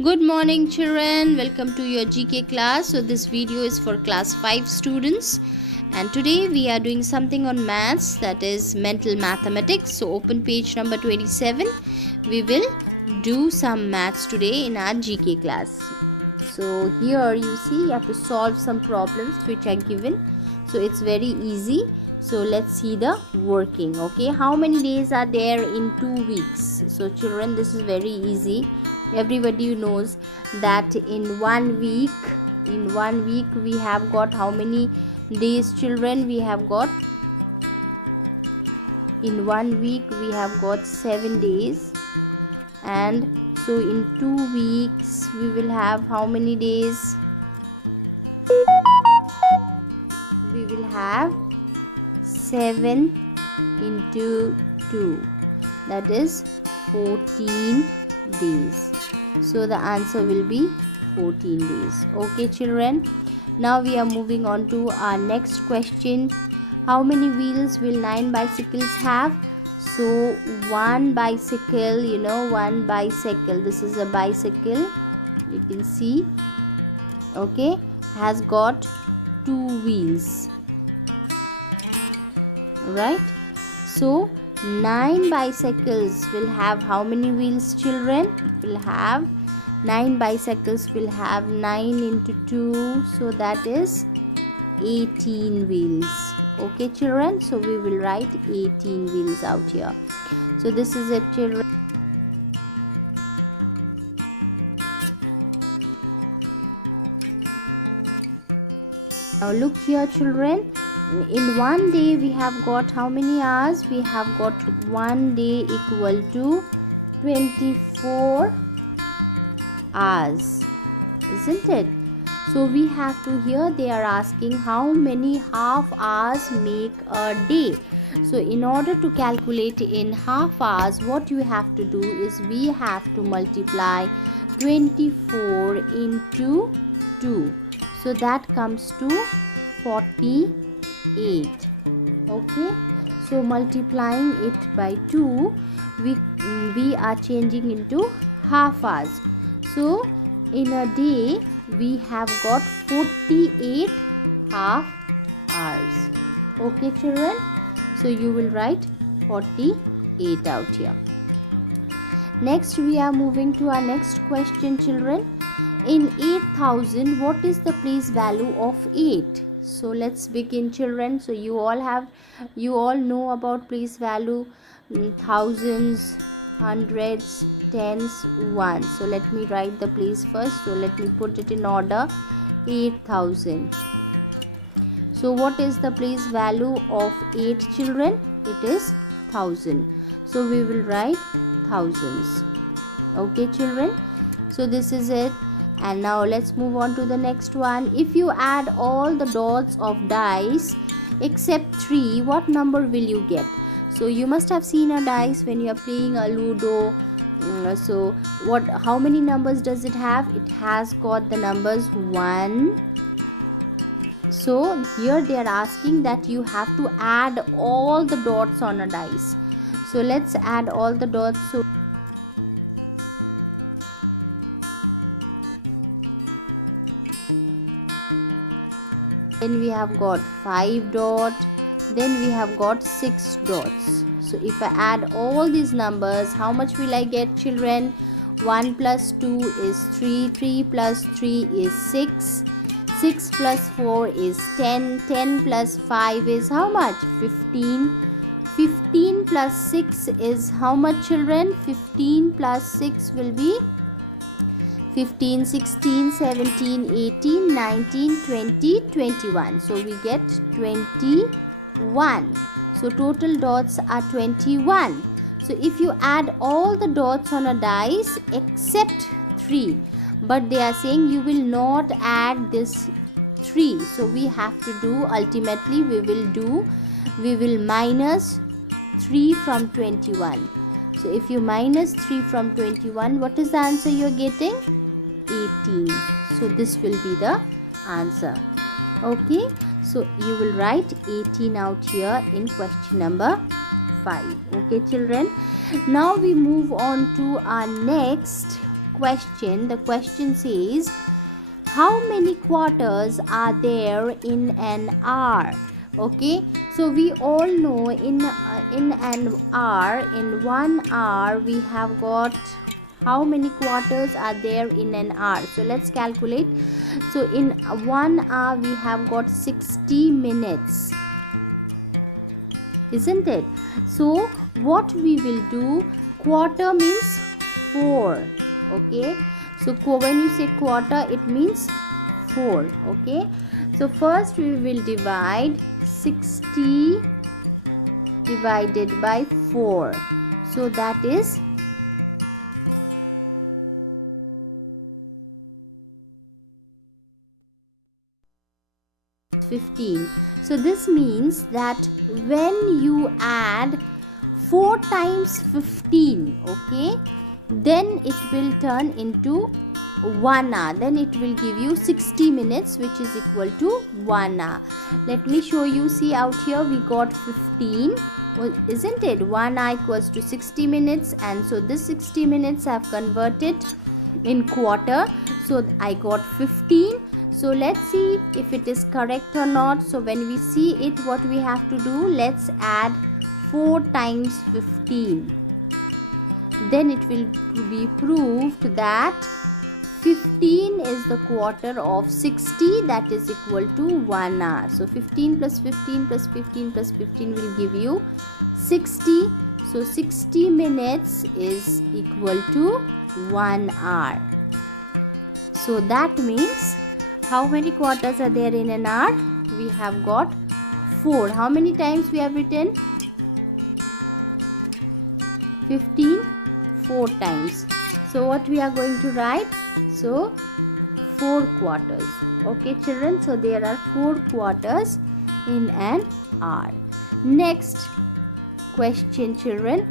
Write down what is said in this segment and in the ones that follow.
Good morning children, welcome to your GK class. So this video is for class 5 students and today we are doing something on maths, that is mental mathematics. So open page number 27. We will do some maths today in our GK class. So here you see you have to solve some problems which are given. So it's very easy. So let's see the working. Okay, how many days are there in 2 weeks? So children, this is very easy. Everybody knows that in 1 week we have got how many days, children? We have got in 1 week we have got 7 days, and so in 2 weeks we will have how many days? We will have 7 into 2, that is 14 days. So the answer will be 14 days. Okay children, now we are moving on to our next question. How many wheels will 9 bicycles have? So one bicycle, one bicycle, this is a bicycle, you can see, okay, has got 2 wheels, right? So 9 bicycles will have how many wheels, children? It will have 9 bicycles will have 9 into 2, so that is 18 wheels. Okay children, so we will write 18 wheels out here. So this is it children. Now look here children, in one day we have got how many hours? We have got one day equal to 24 hours, isn't it? So we have to, here they are asking how many half hours make a day. So in order to calculate in half hours, what you have to do is we have to multiply 24 into 2. So that comes to 48. Okay, so multiplying it by 2, we are changing into half hours. So in a day we have got 48 half hours. Okay children, so you will write 48 out here. Next we are moving to our next question children. In 8,000, what is the place value of 8? So let's begin children. So you all know about place value, thousands, hundreds, tens, ones. So let me write the place first. So let me put it in order. 8,000. So what is the place value of 8 children? It is 1000. So we will write thousands. Okay children, so this is it. And now let's move on to the next one. If you add all the dots of dice except 3, what number will you get? So you must have seen a dice when you are playing a Ludo. So how many numbers does it have? It has got the numbers 1. So here they are asking that you have to add all the dots on a dice. So let's add all the dots. So then we have got 5 dots, then we have got 6 dots. So if I add all these numbers, how much will I get children? 1 plus 2 is 3, 3 plus 3 is 6, 6 plus 4 is 10, 10 plus 5 is how much? 15, 15 plus 6 is how much children? 15 plus 6 will be 15, 16, 17, 18, 19, 20, 21. So we get 21. So total dots are 21. So if you add all the dots on a dice except 3, but they are saying you will not add this 3. So we have to do, ultimately we will minus 3 from 21. So if you minus 3 from 21, what is the answer you are getting? 18. So this will be the answer. Okay, so you will write 18 out here in question number 5. Okay children, now we move on to our next question. The question says, how many quarters are there in an hour? Okay, so we all know in an hour, in 1 hour, we have got how many quarters are there in an hour. So let's calculate. So in 1 hour we have got 60 minutes, isn't it? So what we will do, quarter means 4. Okay, so when you say quarter, it means 4. Okay, so first we will divide 60 divided by 4. So that is 15. So this means that when you add 4 times 15, okay, then it will turn into 1 hour. Then it will give you 60 minutes, which is equal to 1 hour. Let me show you. See out here, we got 15. Well, isn't it? 1 hour equals to 60 minutes, and so this 60 minutes I have converted in quarter. So I got 15. So let's see if it is correct or not. So when we see it, what we have to do, let's add 4 times 15. Then it will be proved that 15 is the quarter of 60, that is equal to 1 hour. So 15 plus 15 plus 15 plus 15 will give you 60. So 60 minutes is equal to 1 hour. So that means, how many quarters are there in an hour? We have got 4. How many times we have written? 15, 4 times. So what we are going to write? So 4 quarters. Okay children, so there are 4 quarters in an hour. Next question children,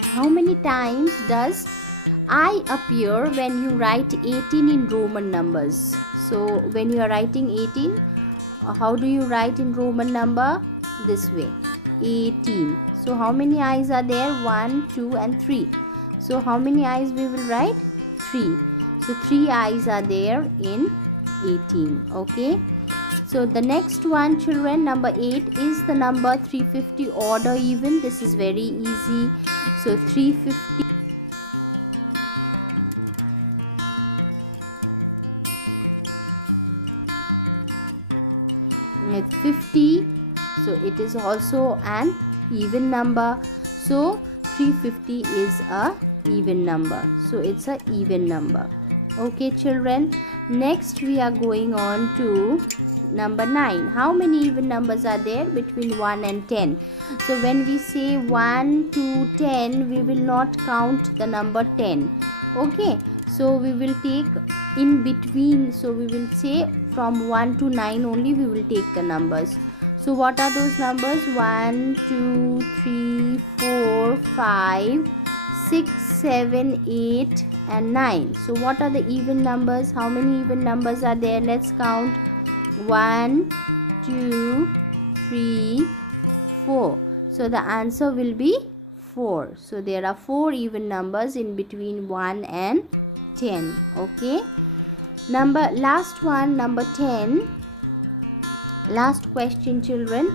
how many times does I appear when you write 18 in Roman numbers? So when you are writing 18, how do you write in Roman number? This way, 18. So how many I's are there? 1, 2 and 3. So how many I's we will write? 3. So 3 I's are there in 18. Okay. So the next one children, number 8, is the number 350 odd or even? This is very easy. So 350 with 50, so it is also an even number. So 350 is a even number, so it's a even number. Okay children, next we are going on to number 9. How many even numbers are there between 1 and 10? So when we say 1 to 10, we will not count the number 10. Okay, so we will take in between. So we will say from 1 to 9 only we will take the numbers. So what are those numbers? 1, 2, 3, 4, 5, 6, 7, 8 and 9. So what are the even numbers? How many even numbers are there? Let's count. 1, 2, 3, 4. So the answer will be 4. So there are 4 even numbers in between 1 and 10. Okay. Last one, number 10. Last question children.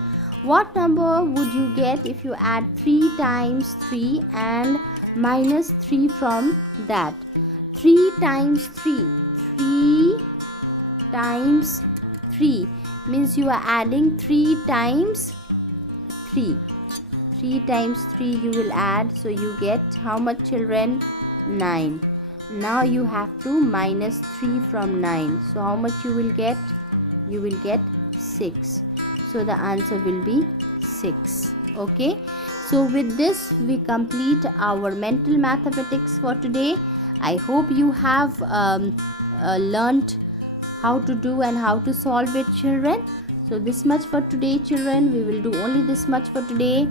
What number would you get if you add 3 times 3 and minus 3 from that? 3 times 3. 3 times 3 means you are adding 3 times 3. 3 times 3 you will add. So you get how much children? 9. Now you have to minus 3 from 9. So how much you will get? You will get 6. So the answer will be 6. Okay. So with this we complete our mental mathematics for today. I hope you have learnt how to do and how to solve it children. So this much for today children. We will do only this much for today.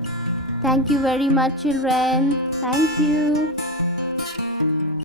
Thank you very much children. Thank you.